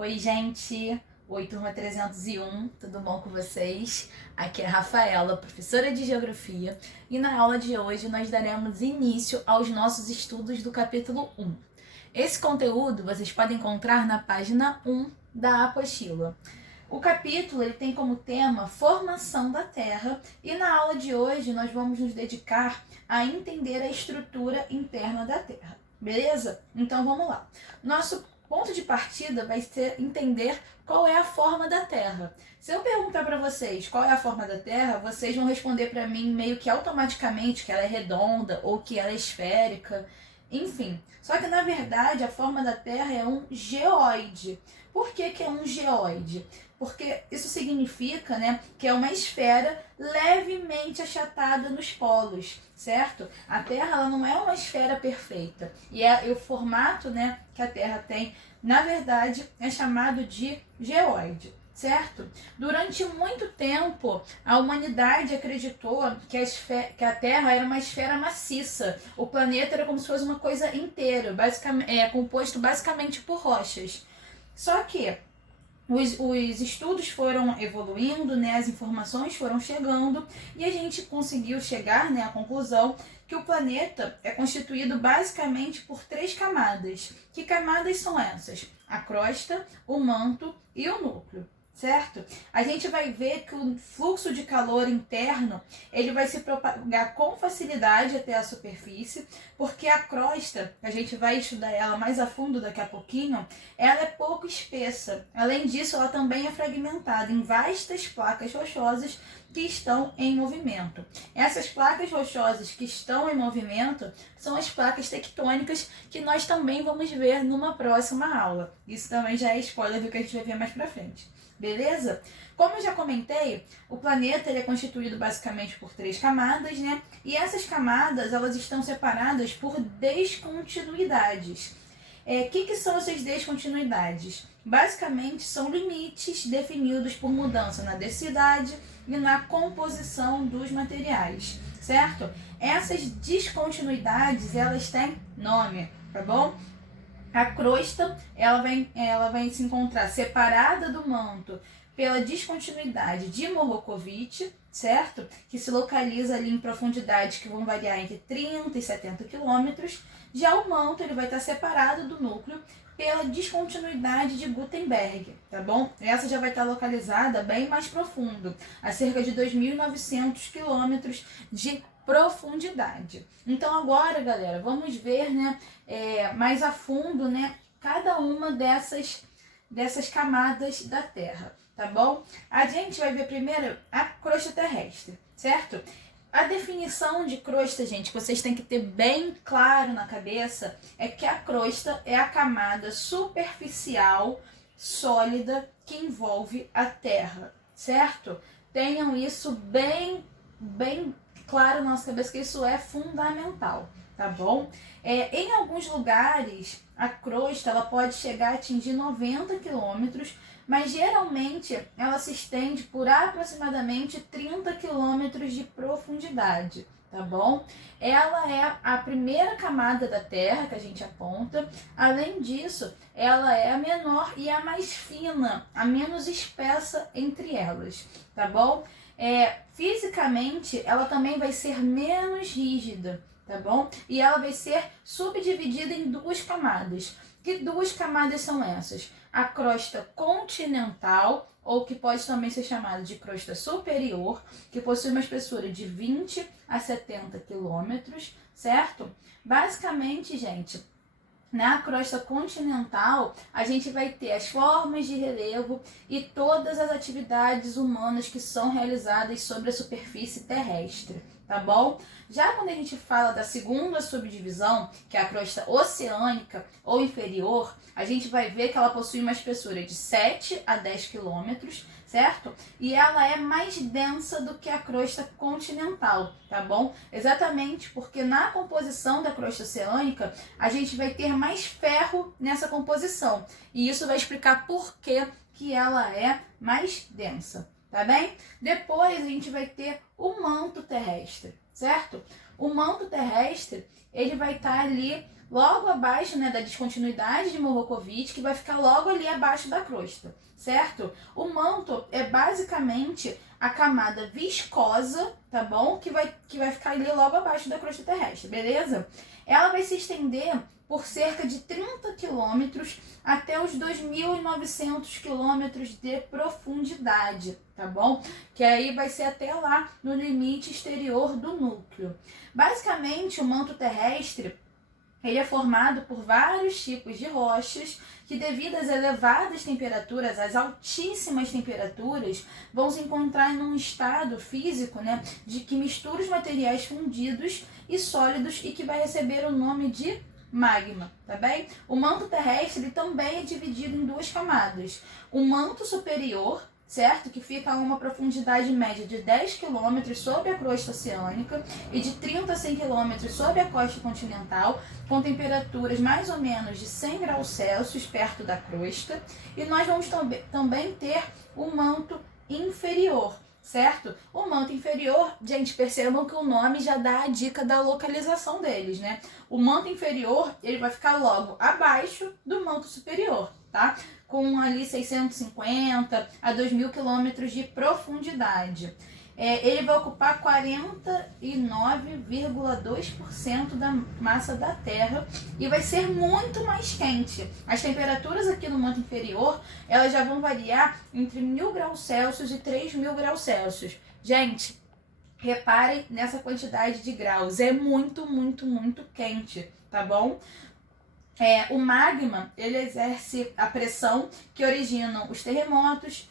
Oi, gente! Oi, turma 301, tudo bom com vocês? Aqui é a Rafaela, professora de Geografia, e na aula de hoje nós daremos início aos nossos estudos do capítulo 1. Esse conteúdo vocês podem encontrar na página 1 da apostila. O capítulo ele tem como tema formação da Terra e na aula de hoje nós vamos nos dedicar a entender a estrutura interna da Terra, beleza? Então vamos lá. Nosso ponto de partida vai ser entender qual é a forma da Terra. Se eu perguntar para vocês qual é a forma da Terra, vocês vão responder para mim meio que automaticamente que ela é redonda ou que ela é esférica, enfim. Só que na verdade a forma da Terra é um geóide. Por que é um geóide? Porque isso significa, que é uma esfera levemente achatada nos polos, certo? A Terra ela não é uma esfera perfeita. E o formato, que a Terra tem, na verdade, é chamado de geóide, certo? Durante muito tempo, a humanidade acreditou que a Terra era uma esfera maciça. O planeta era como se fosse uma coisa inteira, composto basicamente por rochas. Só que os estudos foram evoluindo, as informações foram chegando e a gente conseguiu chegar à conclusão que o planeta é constituído basicamente por 3 camadas. Que camadas são essas? A crosta, o manto e o núcleo, certo? A gente vai ver que o fluxo de calor interno ele vai se propagar com facilidade até a superfície, porque a crosta, a gente vai estudar ela mais a fundo daqui a pouquinho, ela é pouco espessa. Além disso, ela também é fragmentada em vastas placas rochosas que estão em movimento. Essas placas rochosas que estão em movimento são as placas tectônicas que nós também vamos ver numa próxima aula. Isso também já é spoiler do que a gente vai ver mais pra frente. Beleza? Como eu já comentei, o planeta ele é constituído basicamente por 3 camadas, E essas camadas elas estão separadas por descontinuidades. Que são essas descontinuidades? Basicamente são limites definidos por mudança na densidade e na composição dos materiais, certo? Essas descontinuidades elas têm nome, tá bom? A crosta ela vai se encontrar separada do manto pela descontinuidade de Morrokovich, certo? Que se localiza ali em profundidades que vão variar entre 30 e 70 quilômetros. Já o manto ele vai estar separado do núcleo pela descontinuidade de Gutenberg, tá bom? Essa já vai estar localizada bem mais profundo, a cerca de 2.900 quilômetros de profundidade. Então agora, galera, vamos ver, mais a fundo, cada uma dessas camadas da Terra, tá bom? A gente vai ver primeiro a crosta terrestre, certo? A definição de crosta, gente, que vocês têm que ter bem claro na cabeça, é que a crosta é a camada superficial sólida que envolve a Terra, certo? Tenham isso bem claro na nossa cabeça, que isso é fundamental, tá bom? Em alguns lugares, a crosta ela pode chegar a atingir 90 quilômetros, mas geralmente ela se estende por aproximadamente 30 quilômetros de profundidade, tá bom? Ela é a primeira camada da Terra que a gente aponta. Além disso, ela é a menor e a mais fina, a menos espessa entre elas, tá bom? Fisicamente, ela também vai ser menos rígida, tá bom? E ela vai ser subdividida em 2 camadas. Que 2 camadas são essas? A crosta continental, ou que pode também ser chamada de crosta superior, que possui uma espessura de 20 a 70 quilômetros, certo? Basicamente, gente, na crosta continental, a gente vai ter as formas de relevo e todas as atividades humanas que são realizadas sobre a superfície terrestre, tá bom? Já quando a gente fala da segunda subdivisão, que é a crosta oceânica ou inferior, a gente vai ver que ela possui uma espessura de 7 a 10 quilômetros, certo? E ela é mais densa do que a crosta continental, tá bom? Exatamente porque na composição da crosta oceânica, a gente vai ter mais ferro nessa composição. E isso vai explicar por que ela é mais densa, tá bem? Depois a gente vai ter o manto terrestre, certo? O manto terrestre, ele vai estar ali logo abaixo, né, da descontinuidade de Morrokovich, que vai ficar logo ali abaixo da crosta, certo? O manto é basicamente a camada viscosa, tá bom? Que vai ficar ali logo abaixo da crosta terrestre, beleza? Ela vai se estender por cerca de 30 quilômetros até os 2.900 quilômetros de profundidade, tá bom? Que aí vai ser até lá no limite exterior do núcleo. Basicamente, o manto terrestre ele é formado por vários tipos de rochas que, devido às elevadas temperaturas, às altíssimas temperaturas, vão se encontrar em um estado físico, né, de que mistura os materiais fundidos e sólidos e que vai receber o nome de magma, tá bem? O manto terrestre ele também é dividido em duas camadas. O manto superior, certo? Que fica a uma profundidade média de 10 km sob a crosta oceânica e de 30 a 100 km sob a costa continental, com temperaturas mais ou menos de 100 graus Celsius perto da crosta. E nós vamos também ter o manto inferior, certo? O manto inferior, gente, percebam que o nome já dá a dica da localização deles, né? O manto inferior, ele vai ficar logo abaixo do manto superior, tá? Com ali 650 a 2.000 quilômetros de profundidade. Ele vai ocupar 49,2% da massa da Terra e vai ser muito mais quente. As temperaturas aqui no manto inferior, elas já vão variar entre 1.000 graus Celsius e 3.000 graus Celsius. Gente, reparem nessa quantidade de graus, é muito, muito, muito quente, tá bom? O magma, ele exerce a pressão que originam os terremotos,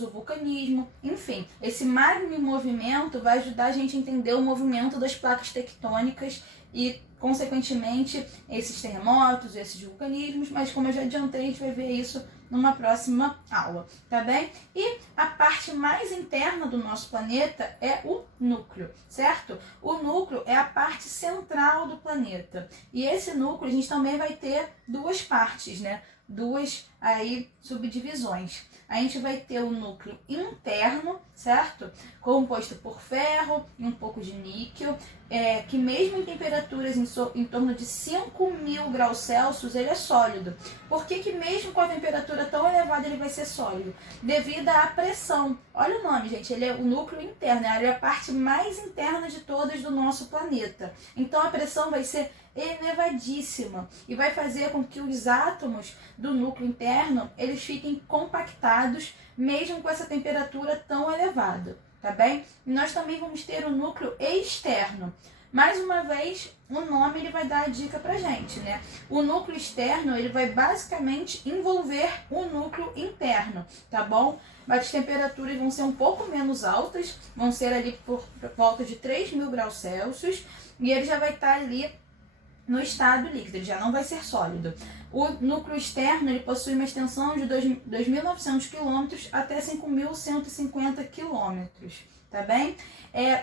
o vulcanismo, enfim. Esse magma em movimento vai ajudar a gente a entender o movimento das placas tectônicas e, consequentemente, esses terremotos, esses vulcanismos, mas como eu já adiantei, a gente vai ver isso numa próxima aula, tá bem? E a parte mais interna do nosso planeta é o núcleo, certo? O núcleo é a parte central do planeta. E esse núcleo a gente também vai ter duas partes, né? Duas aí subdivisões. A gente vai ter o núcleo interno, certo? Composto por ferro e um pouco de níquel, que mesmo em temperaturas em torno de 5.000 graus Celsius, ele é sólido. Por que mesmo com a temperatura tão elevada ele vai ser sólido? Devido à pressão. Olha o nome, gente, ele é o núcleo interno, ele é a parte mais interna de todas do nosso planeta. Então a pressão vai ser elevadíssima e vai fazer com que os átomos do núcleo interno eles fiquem compactados mesmo com essa temperatura tão elevada, tá bem? E nós também vamos ter o núcleo externo. Mais uma vez, o nome ele vai dar a dica pra gente, né? O núcleo externo ele vai basicamente envolver o núcleo interno, tá bom? Mas as temperaturas vão ser um pouco menos altas, vão ser ali por volta de 3.000 graus Celsius e ele já vai estar ali no estado líquido, ele já não vai ser sólido. O núcleo externo ele possui uma extensão de 2.900 km até 5.150 km, tá bem?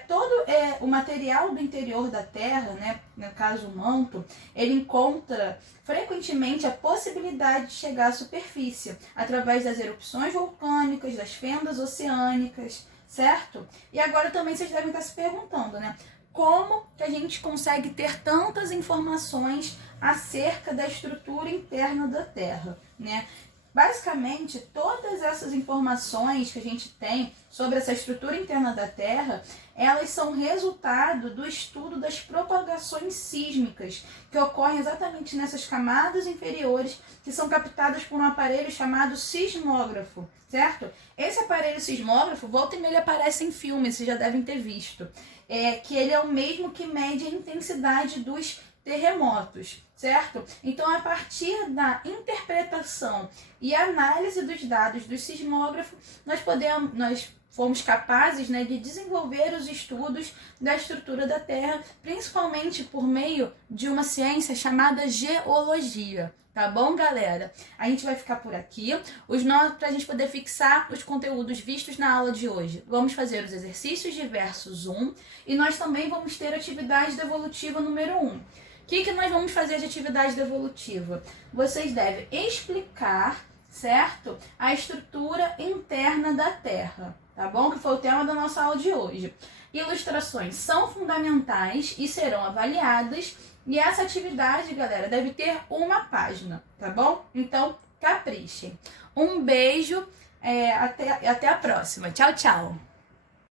Todo o material do interior da Terra, né, no caso o manto, ele encontra frequentemente a possibilidade de chegar à superfície através das erupções vulcânicas, das fendas oceânicas, certo? E agora também vocês devem estar se perguntando, né? Como que a gente consegue ter tantas informações acerca da estrutura interna da Terra, né? Basicamente, todas essas informações que a gente tem sobre essa estrutura interna da Terra, elas são resultado do estudo das propagações sísmicas, que ocorrem exatamente nessas camadas inferiores, que são captadas por um aparelho chamado sismógrafo, certo? Esse aparelho sismógrafo, volta e meia, ele aparece em filmes, vocês já devem ter visto. Que ele é o mesmo que mede a intensidade dos terremotos, certo? Então, a partir da interpretação e análise dos dados do sismógrafo, nós fomos capazes, né, de desenvolver os estudos da estrutura da Terra, principalmente por meio de uma ciência chamada geologia. Tá bom, galera? A gente vai ficar por aqui. Para a gente poder fixar os conteúdos vistos na aula de hoje, vamos fazer os exercícios diversos 1 e nós também vamos ter a atividade devolutiva número 1. O que nós vamos fazer de atividade devolutiva? Vocês devem explicar, certo? A estrutura interna da Terra. tá bom? Que foi o tema da nossa aula de hoje. Ilustrações são fundamentais e serão avaliadas. E essa atividade, galera, deve ter uma página, tá bom? Então, caprichem. Um beijo, até a próxima. Tchau, tchau!